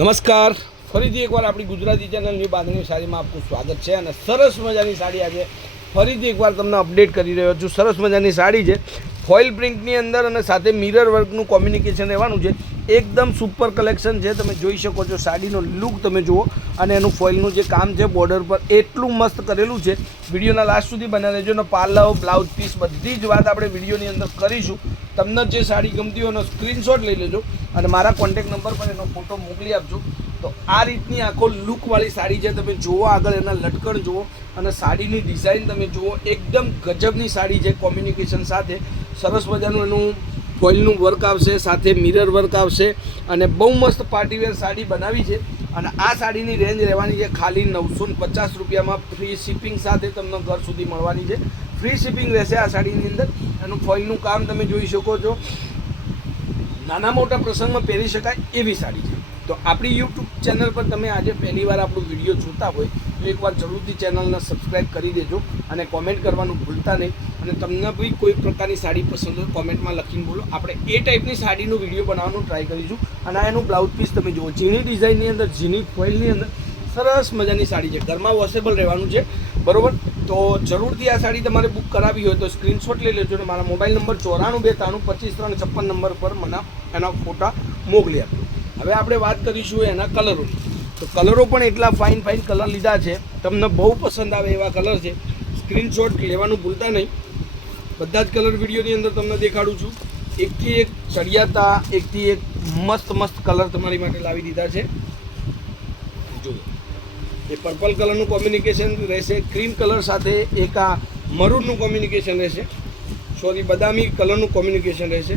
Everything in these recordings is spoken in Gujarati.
નમસ્કાર, ફરીથી એકવાર આપણી ગુજરાતી ચેનલની બાંધણી સાડીમાં આપનું સ્વાગત છે. અને સરસ મજાની સાડી આજે ફરીથી એકવાર તમને અપડેટ કરી રહ્યો છું. સરસ મજાની સાડી છે, ફોઇલ પ્રિન્ટની અંદર અને સાથે મિરર વર્કનું કોમ્યુનિકેશન રહેવાનું છે. એકદમ સુપર કલેક્શન છે. તમે જોઈ શકો છો સાડીનો લુક તમે જુઓ, અને એનું ફોઇલનું જે કામ છે બોર્ડર પર એટલું મસ્ત કરેલું છે. વિડીયોના લાસ્ટ સુધી બનાવી લેજો. અને પાર્લર, બ્લાઉઝ પીસ બધી જ વાત આપણે વિડીયોની અંદર કરીશું. તમને જે સાડી ગમતી હોય એનો સ્ક્રીનશોટ લઈ લેજો અને મારા કોન્ટેક નંબર પર એનો ફોટો મોકલી આપજો. તો આ રીતની આખો લુકવાળી સાડી છે. તમે જુઓ, આગળ એના લટકણ જુઓ અને સાડીની ડિઝાઇન તમે જુઓ. એકદમ ગજબની સાડી છે. કોમ્યુનિકેશન સાથે સરસ મજાનું એનું ફોઇલનું વર્ક આવશે, સાથે મિરર વર્ક આવશે અને બહુ મસ્ત પાર્ટીવેર સાડી બનાવી છે. અને આ સાડીની રેન્જ રહેવાની છે ખાલી 950 રૂપિયામાં. ફ્રી શિપિંગ સાથે તમને ઘર સુધી મળવાની છે. ફ્રી શિપિંગ રહેશે આ સાડીની અંદર. એનું ફોઇલનું કામ તમે જોઈ શકો છો. નાના મોટા પ્રસંગમાં પહેરી શકાય એવી સાડી છે. તો આપણી યુટ્યુબ ચેનલ પર તમે આજે પહેલી વાર આપણો વિડીયો જોતા હોય તો એકવાર જરૂરથી ચેનલને સબસ્ક્રાઈબ કરી દેજો અને કોમેન્ટ કરવાનું ભૂલતા નહીં. અને તમને બી કોઈ પ્રકારની સાડી પસંદ હોય કોમેન્ટમાં લખીને બોલો. આપણે એ ટાઈપની સાડીનો વિડીયો બનાવવાનું ટ્રાય કરીશું. અને આ એનું બ્લાઉઝ પીસ તમે જુઓ, ઝીણી ડિઝાઇનની અંદર, ઝીણી ફોઇલની અંદર સરસ મજાની સાડી છે. ઘરમાં વોશેબલ રહેવાનું છે, બરાબર. તો જરૂરથી આ સાડી તમારે બુક કરાવી હોય તો સ્ક્રીનશોટ લઈ લેજો અને મારા મોબાઈલ નંબર 9423325356 નંબર પર મને એના ફોટા મોકલી આપજો. હવે આપણે વાત કરીશું એના કલરોની. તો કલરો પણ એટલા ફાઇન કલર લીધા છે. તમને બહુ પસંદ આવે એવા કલર છે. સ્ક્રીનશોટ લેવાનું ભૂલતા નહીં. બધા જ કલર વિડીયોની અંદર તમને દેખાડું છું. એકથી એક ચડિયાતા, એકથી એક મસ્ત કલર તમારી માટે લાવી દીધા છે. જુઓ, એ પર્પલ કલરનું કોમ્યુનિકેશન રહેશે, ક્રીમ કલર સાથે એક આ મરૂનનું કોમ્યુનિકેશન રહેશે, સોરી બદામી કલરનું કોમ્યુનિકેશન રહેશે.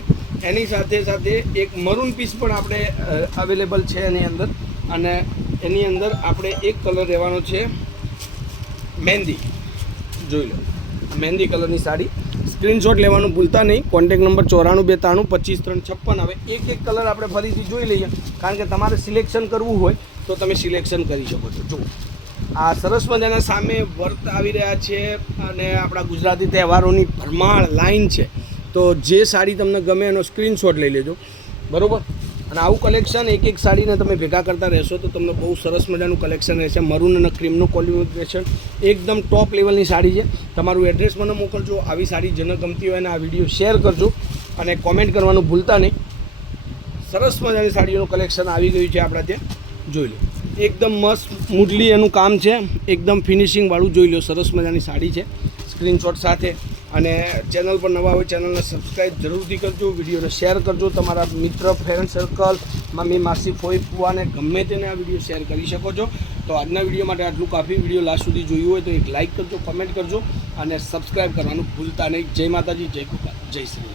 એની સાથે એક મરૂન પીસ પણ આપણે અવેલેબલ છે એની અંદર. અને એની અંદર આપણે એક કલર રહેવાનો છે મહેંદી. જોઈ લો, મહેંદી કલરની સાડી. સ્ક્રીનશોટ લેવાનું ભૂલતા નહીં. Contact number 9423325356. હવે એક કલર આપણે ફરીથી જોઈ લઈએ, કારણ કે તમારે સિલેક્શન કરવું હોય તો તમે સિલેક્શન કરી શકો છો. જુઓ, આ સરસ મજાના સામે વર્ક આવી રહ્યા છે અને આપણા ગુજરાતી તહેવારોની ભરમાર લાઈન છે. તો જે સાડી તમને ગમે એનો સ્ક્રીનશોટ લઈ લેજો, બરાબર. અને આવું કલેક્શન એક સાડીને તમે ભેગા કરતા રહેશો તો તમને બહુ સરસ મજાનું કલેક્શન રહેશે. મરૂન અને ક્રીમનું કોમ્યુનિકેશન એકદમ ટોપ લેવલની સાડી છે. તમારું એડ્રેસ મને મોકલજો. આવી સાડી જેને ગમતી હોય અને આ વિડીયો શેર કરજો અને કોમેન્ટ કરવાનું ભૂલતા નહીં. સરસ મજાની સાડીઓનું કલેક્શન આવી ગયું છે આપણા ત્યાં. જોઈ લો, એકદમ મસ્ત મુડલી એનું કામ છે. એકદમ ફિનિશિંગવાળું જોઈ લો. સરસ મજાની સાડી છે સ્ક્રીનશોટ સાથે. અને ચેનલ પર નવા હોય ચેનલને સબસ્ક્રાઈબ જરૂરથી કરજો. વિડીયોને શેર કરજો. તમારા મિત્ર, ફ્રેન્ડ સર્કલ, મમ્મી, માસી, ફોઈ, ફુવાને ગમે તેને આ વિડીયો શેર કરી શકો છો. તો આજના વિડીયો માટે આટલું કાફી. વિડીયો લાસ્ટ સુધી જોયું હોય તો એક લાઇક કરજો, કમેન્ટ કરજો અને સબસ્ક્રાઈબ કરવાનું ભૂલતા નહીં. જય માતાજી, જય કૃપા, જય શ્રી.